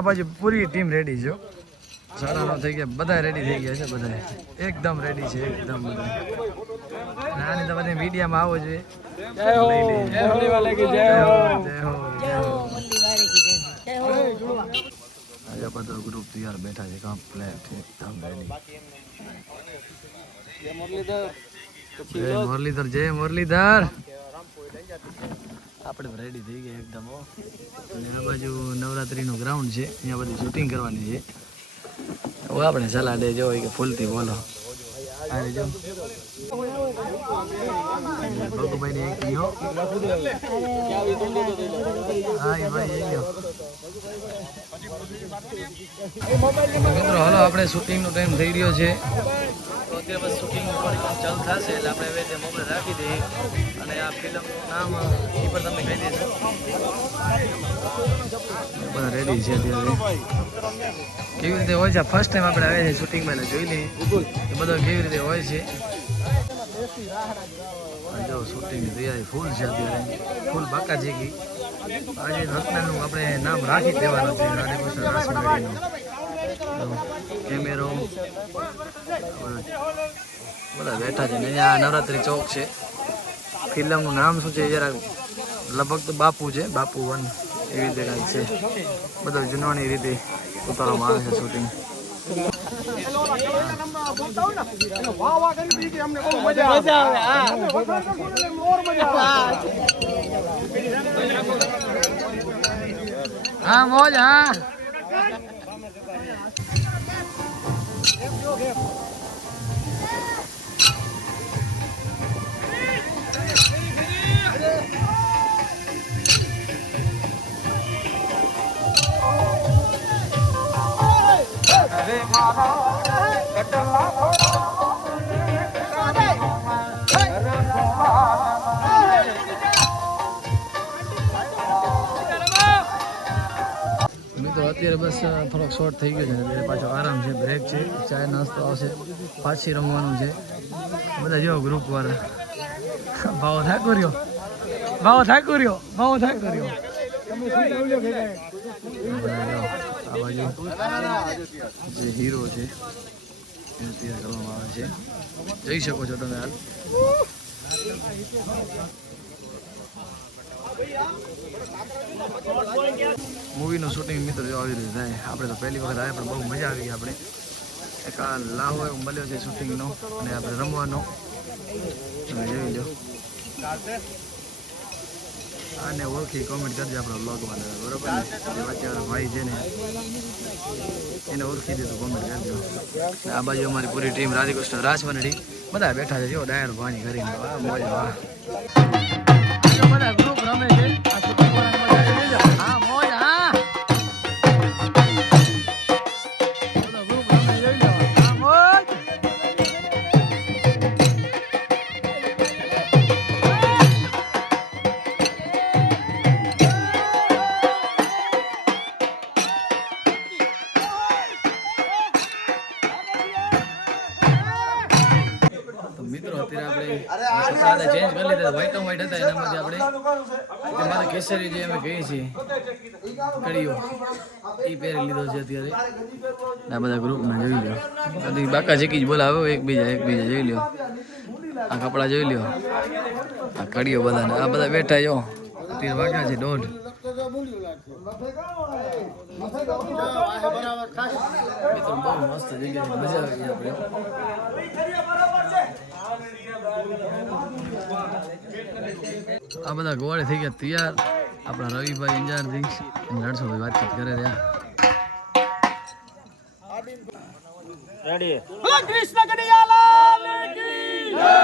આ બાજુ પૂરી team ready છે. 9:30 થઈ ગયા, બધા રેડી થઈ ગયા છે, બધા એકદમ રેડી છે, એકદમ બધા. નાની તો બધી મીડિયામાં આવો જોઈએ. જય હો મુરલી વાલે કી જય હો, જય હો, જય હો મુરલી વાલે કી જય હો, જય હો. આજે બધો ગ્રુપ તૈયાર બેઠા છે, કમ્પ્લીટ એકદમ રેડી. જય મુરલીધર, જય મુરલીધર, જય મુરલીધર. આપણે રેડી થઈ ગયા એકદમ. અને આ બાજુ નવરાત્રીનું ગ્રાઉન્ડ છે, અહીંયા બધી શૂટિંગ કરવાની છે. હવે આપણે સલાહ દે જો કે ફૂલથી બોલો. અરે જો ભગુભાઈ ને એક લ્યો. હા એ ભાઈ એ લ્યો. મિત્રો હાલો આપણે શૂટિંગનો ટાઈમ થઈ રહ્યો છે. તો અત્યારે બસ શૂટિંગ ચાલુ થશે એટલે આપણે હવે મોબાઈલ રાખી દઈએ અને આ ફિલ્મનું નામ એ પણ તમને કહી દઈશું. બધા રેડી છે અત્યારે. કેવી રીતે હોય છે, ફર્સ્ટ ટાઈમ આપણે આવ્યા છે શૂટિંગમાં એટલે જોઈ લઈએ એ બધો કેવી રીતે હોય છે. જો શૂટિંગની તૈયારી ફૂલ છે અત્યારે, ફૂલ બાકા જીગી. આજે રત્નાનું આપણે નામ રાખી દેવાનું છે, રાધેકૃષ્ણ રાસમણીનું. કેમેરો બધા બેઠા છે ને અહીંયા નવરાત્રી ચોક છે. ફિલ્મનું નામ શું છે જરા લગભગ તો બાપુ છે, બાપુ 1 એવી રીતે કાંઈક છે. બધું જૂનવાણી રીતે ઉતારવામાં આવે છે શૂટિંગ. હા મોજ. હા મિત્રો અત્યારે બસ થોડોક શોર્ટ થઈ ગયો છે, એટલે પાછો આરામ છે, બ્રેક છે, ચાય નાસ્તો આવશે, પાછી રમવાનું છે. બધા જો ગ્રુપ વાળા ભાવ ઠાકોર્યો, ભાવ ઠાકોર્યો, ભાવ ઠાકોર્યો. આ બાજુ જે હીરો છે એને તૈયાર કરવામાં આવે છે, જોઈ શકો છો તમે હાલ. મૂવીનું શૂટિંગ મિત્રો જો આવી રીતે થાય. આપણે તો પહેલી વખત આવ્યા પણ બહુ મજા આવી ગઈ. આપણે એક આ લાહો એવો મળ્યો છે શૂટિંગનો અને આપણે રમવાનો. તમે જોઈ લો. આને ઓળખી કોમેન્ટ કરજો આપણા બ્લોગમાં, બરોબર ને? જે વચ્ચેવાળા ભાઈ છે ને એને ઓળખી દીધું, કોમેન્ટ કરજો. આ બાજુ અમારી પૂરી ટીમ રાધેકૃષ્ણ રાસમણી બધા બેઠા છે જો ડાયર પાણી કરીને. વાહ મોજ વાહ. બધા ગ્રુપ રમે છે. હા મોજ. હા બધા ગ્રુપ રમે જોઈ લો. હા મોજ. મિત્રો અત્યારે આપણે ચેન્જ કરી લીધા, વ્હાઈટ એન્ડ વ્હાઈટ હતા એનામાંથી આપણે મારે કેસરી જે અમે કહીએ છીએ કડીઓ એ પહેરી લીધો છે અત્યારે. આ બધા ગ્રુપમાં જોઈ લો, બધી બાકા જેકી જ બોલાવે એકબીજા જોઈ લો. આ કપડાં જોઈ લો, આ કડીઓ બધાને, આ બધા બેઠા જો અત્યારે વાગ્યા છે 1:30. મિત્રો બહુ મસ્ત જગ્યા, મજા આવી આપણે. આ બધા ગોવાળે થઈ ગયા તૈયાર. આપણા રવિભાઈ ઇન્જારથી નરસોભાઈ વાતચીત કરે રહ્યા. કૃષ્ણ કનૈયાલાલ કી જય,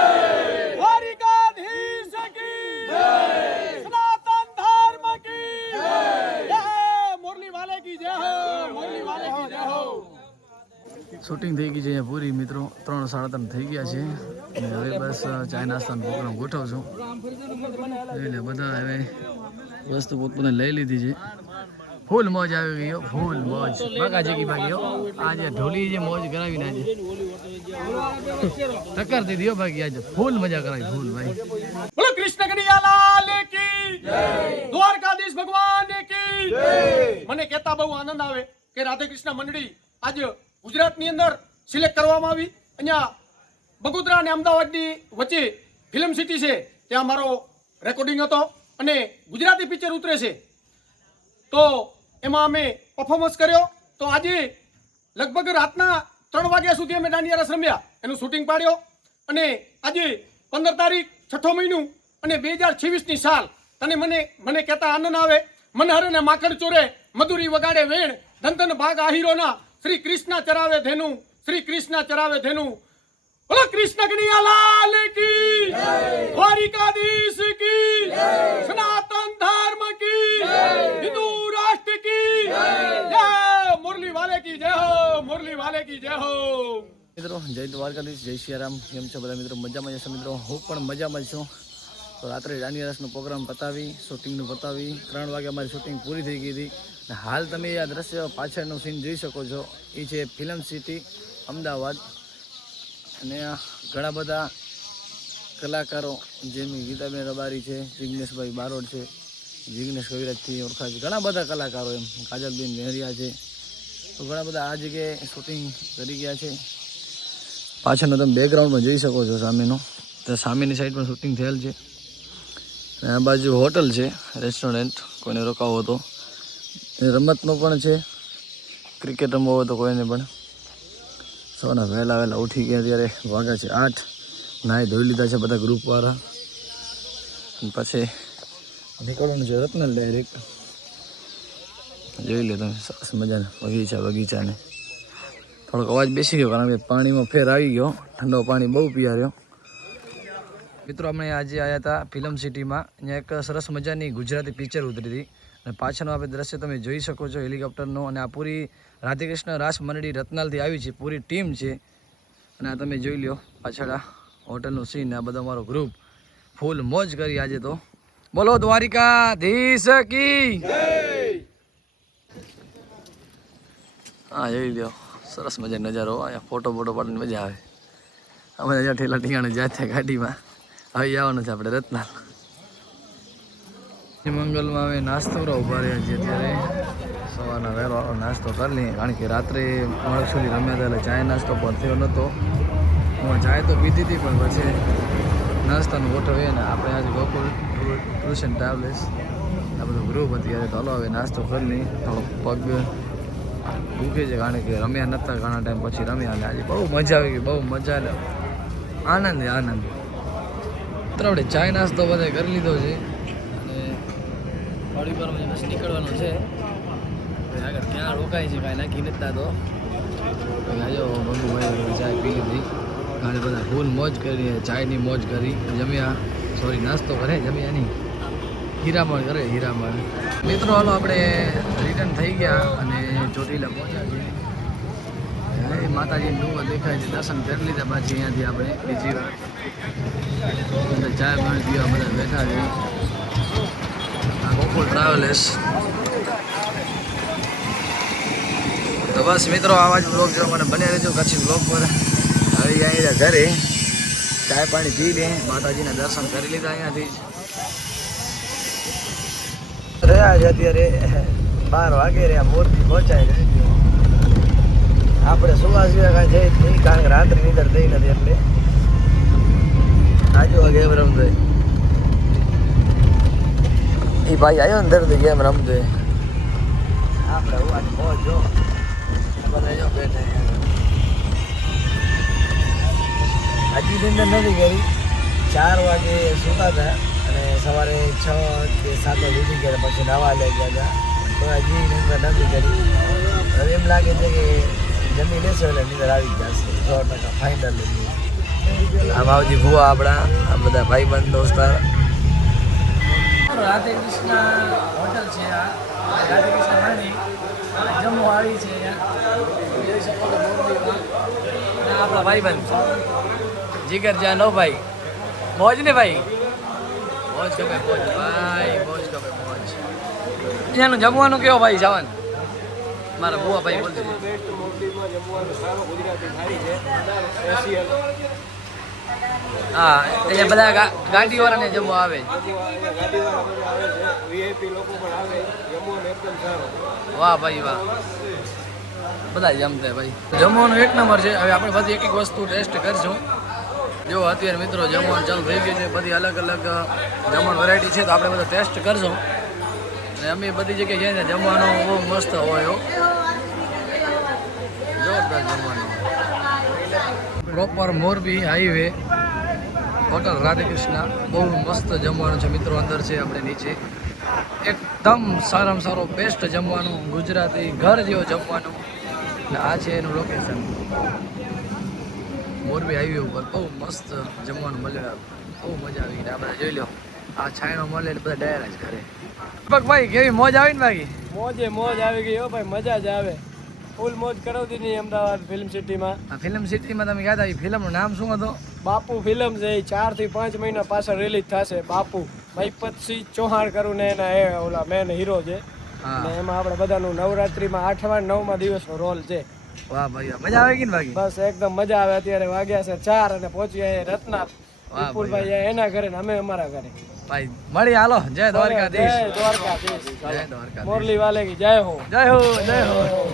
દ્વારિકાધીશ કી જય, સનાતન ધર્મ કી જય, મુરલી વાલે કી જય હો, મુરલી વાલે કી જય હો. શૂટિંગ થઈ ગઈ છે અહીંયા પૂરી મિત્રો. 3-3:30 થઈ ગયા છે અને હવે બસ ચાય નાસ્તાનો પ્રોગ્રામ ગોઠવશું. એટલે બધા હવે વસ્તુ પોતપોતાને લઈ લીધી છે. ફૂલ મોજ આવી ગયો, ફૂલ મોજ. બાકા જેકી બાકી આજે ઢોલી જે મોજ કરાવીને આજે ટક્કર દીધી બાકી આજે ફૂલ મજા કરાવી, ફૂલ ભાઈ. કૃષ્ણ કનૈયાલાલ કી જય, દ્વારકાધીશ ભગવાન કી જય. મને કહેતા બહુ આનંદ આવે કે રાધે કૃષ્ણ મંડળી આજે ગુજરાતની અંદર સિલેક્ટ કરવામાં આવી. અહીંયા બગોદરા અને અમદાવાદની વચ્ચે ફિલ્મ સિટી છે, ત્યાં મારો રેકોર્ડિંગ હતો અને ગુજરાતી પિક્ચર ઉતરે છે, તો એમાં અમે પરફોર્મન્સ કર્યો. તો આજે લગભગ રાતના 3 વાગ્યા સુધી અમે દાંડિયા રસ રમ્યા, એનું શૂટિંગ પાડ્યો. અને આજે 15 તારીખ 6 મહિનું અને 2026ની સાલ. તને મને કહેતા આનંદ આવે, મનહર ને માખણ ચોરે, મધુરી વગાડે વેણ, ધન ધન ભાગ આહીરોના, શ્રી કૃષ્ણ ચરાવે ધેનું, શ્રી કૃષ્ણ ચરાવે ધેનું. બોલો કૃષ્ણ કનૈયાલાલ કી જય, દ્વારિકાધીશ કી જય, સનાતન ધર્મ કી જય, હિન્દુ રાષ્ટ્ર કી જય, મુરલી વાલે કી જય હો, મુરલી વાલે કી જય હો. મિત્રો જય દ્વારકાધીશ, જય સિયારામ. કેમ છો બધા મિત્રો? મજામાં જશો મિત્રો? હું પણ મજામાં જ છું. તો રાત્રે દાંડિયા રસનો પ્રોગ્રામ પતાવી, શૂટિંગનું પતાવી, 3 વાગે અમારી શૂટિંગ પૂરી થઈ ગઈ હતી. અને હાલ તમે આ દ્રશ્ય પાછળનું સીન જોઈ શકો છો, એ છે ફિલ્મ સિટી અમદાવાદ. અને આ ઘણા બધા કલાકારો જેમ ગીતાબેન રબારી છે, જિગ્નેશભાઈ બારોડ છે, જિગ્નેશ કવિરાજથી ઓળખાય છે, ઘણા બધા કલાકારો, એમ કાજલબેન મહેરિયા છે. તો ઘણા બધા આ જગ્યાએ શૂટિંગ કરી ગયા છે. પાછળનો તમે બેકગ્રાઉન્ડમાં જોઈ શકો છો સામેનો, તો સામેની સાઈડ પણ શૂટિંગ થયેલ છે. અને આ બાજુ હોટલ છે, રેસ્ટોરન્ટ, કોઈને રોકાવો હતો. રમતનો પણ છે, ક્રિકેટ રમવો હોય તો કોઈને પણ. સવારના વહેલા ઉઠી ગયા, ત્યારે વાગ્યા છે 8. નાહી ધોઈ લીધા છે બધા ગ્રુપવાળા. અને પછી નીકળવાનું છે રત્નલ ડાયરેક્ટ. જોઈ લે તમે, સરસ મજાના બગીચાને. થોડોક અવાજ બેસી ગયો કારણ કે પાણીમાં ફેર આવી ગયો, ઠંડો પાણી બહુ પીવાર્યો. મિત્રો અમે આજે આવ્યા હતા ફિલ્મ સિટીમાં. અહીંયા એક સરસ મજાની ગુજરાતી પિક્ચર ઉતરી હતી. અને પાછળનું આપણે દ્રશ્ય તમે જોઈ શકો છો હેલિકોપ્ટરનું. અને આ પૂરી રાધેકૃષ્ણ રાસ મંડળી રત્નાલથી આવી છે, પૂરી ટીમ છે. અને આ તમે જોઈ લો પાછળ આ હોટલનું સીન. આ બધો અમારો ગ્રુપ ફૂલ મોજ કરી આજે. તો બોલો દ્વારિકાધીશ કી જય. હા જોઈ લો, સરસ મજાનો નજારો. અહીંયા ફોટો પાડવાની મજા આવે. અમે અહીંયા ઠેલા ઠીકાણે જાય ગાડીમાં. હવે આવવાનું છે આપણે રત્નાલ. મંગલમાં હવે નાસ્તો ઉભા રહ્યા છીએ. અત્યારે સવારના વહેલો નાસ્તો કરી લઈએ, કારણ કે રાત્રે મોડક સુધી રમ્યા હતા એટલે ચાય નાસ્તો પણ થયો નહોતો. હું ચાય તો પીધી હતી, પણ પછી નાસ્તાનું ગોઠવીએ ને આપણે આજે ગોકુલ ટૂર્સ એન્ડ ટ્રાવેલ્સ આ બધું ગ્રુપ અત્યારે. તો હલો હવે નાસ્તો કરી લઈએ. થોડો પગ દુખે છે કારણ કે રમ્યા નહોતા ઘણા ટાઈમ પછી રમ્યા. અને આજે બહુ મજા આવી ગઈ, બહુ મજા, આનંદ આનંદ. તો આપણે ચાય નાસ્તો બધા કરી લીધો છે. થોડી વારમાં બસ નીકળવાનું છે. આગળ ક્યાં રોકાય છે કાંઈ નક્કી નથી થતો. આજે બંધુભાઈ ચાય પી લીધી, ઘણા બધા ફૂલ મોજ કરી, ચાયની મોજ કરી, જમ્યા, સોરી નાસ્તો કરે, જમ્યા નહીં, હીરામણ કરે, હીરામણ. મિત્રો હાલો આપણે રિટર્ન થઈ ગયા અને ચોટીલા પહોંચ્યા છીએ. માતાજીની ડુંગર દેખાય છે, દર્શન કરી લીધા પાછી અહીંયાથી આપણે બીજી વાર. ચાય પાણી પીવા બધા બેઠા છે. ગોકુલ ટ્રાવેલર્સ. તો બસ મિત્રો આવા જ બ્લોગ જોવા મને બને રહેજો કચ્છી બ્લોગ પર. હવે અહીંયા ઘરે ચાય પાણી પી લે, માતાજીના દર્શન કરી લીધા અહીંયાથી જ રહ્યા છે. અત્યારે 12 વાગે રહ્યા, મોરબી પહોંચાય છે. આપણે સુવા સિવાય કાંઈ છે નહીં, કારણ કે રાત્રે નીંદર થઈ નથી એટલે આજુ વાગે એમ રમતો. એ ભાઈ આવ્યો ને ધરતી ગેમ રમતો. આપણે આજે મોજ જો બધા જો બેઠા. હજી નીંદર નથી કરી. 4 વાગે સૂતા હતા અને સવારે 6 કે 7 વાગે ઉઠી ગયા, પછી નાવા લઈ ગયા હતા. તો હજી નીંદર નથી કરી. હવે એમ લાગે છે કે જમી લેશો એટલે નીંદર આવી જશે 100% ફાઇનલ. આમ આવજી ભૂવા આપણા, આ બધા ભાઈબંધ દોસ્તાર. રાધે કૃષ્ણ હોટલ છે આ, રાધે કૃષ્ણ મંડી જમવા આવી છે અહીંયા. આપણા ભાઈબંધ જીગર જાન. નો ભાઈ મોજ ને ભાઈ, મોજ કપે મોજ ભાઈ, મોજ કપે મોજ. અહીંયાનું જમવાનું કેવો ભાઈ જવાન? મારા બુવા ભાઈ બોલશે. હા એ બધા ગાડી વાળાને જમવા આવે વાહ ભાઈ વાહ બધા જમતે ભાઈ જમવાનું એક નંબર છે હવે આપણે બધી એક એક વસ્તુ ટેસ્ટ કરશું જો અત્યારે મિત્રો જમવાનું ચાલુ થઈ ગયું છે બધી અલગ અલગ જમણ વેરાયટી છે તો આપણે બધા ટેસ્ટ કરશું અને અમે બધી જગ્યાએ જઈને જમવાનું બહુ મસ્ત હોય જોરદાર જમવાનું proper Morbi highway hotel Radhakrishna બહુ મસ્ત જમવાનું છે મિત્રો અંદર છે આપણે નીચે એકદમ સારામાં સારો બેસ્ટ જમવાનું ગુજરાતી ઘર જેવો જમવાનું અને આ છે એનું લોકેશન મોરબી હાઈવે ઉપર બહુ મસ્ત જમવાનું મળે બહુ મજા આવી ગઈ આ બધા જોઈ લો આ છાયણો મળે એટલે બધા ડાયર જ કરે ભાઈ કેવી મોજ આવી ને બાકી મોજે મોજ આવી ગઈ હો ભાઈ મજા જ આવે ફૂલ મોજ કરાવતી નહીં અમદાવાદ ફિલ્મ સિટીમાં આ ફિલ્મ સિટીમાં તમે યાદ આવી ફિલ્મનું નામ શું હતું બાપુ ફિલ્મ છે એ 4 થી 5 મહિના પાછળ રિલીઝ થશે બાપુ મહિપતસિંહ ચૌહાણ કરું ને એના એ ઓલા મેન હીરો છે અને એમાં આપણે બધાનું નવરાત્રીમાં 8મા 9મા દિવસનો રોલ છે વાહ ભાઈ મજા આવે કે ને બાકી બસ એકદમ મજા આવે અત્યારે વાગ્યા છે 4 અને પહોંચ્યા રત્નાથ વિપુલભાઈ એના ઘરે ને અમે અમારા ઘરે ભાઈ મળી હાલો જય દ્વારકાધીશ જય દ્વારકાધીશ જય દ્વારકાધીશ મોરલી વાલે કી જય હો જય હો જય હો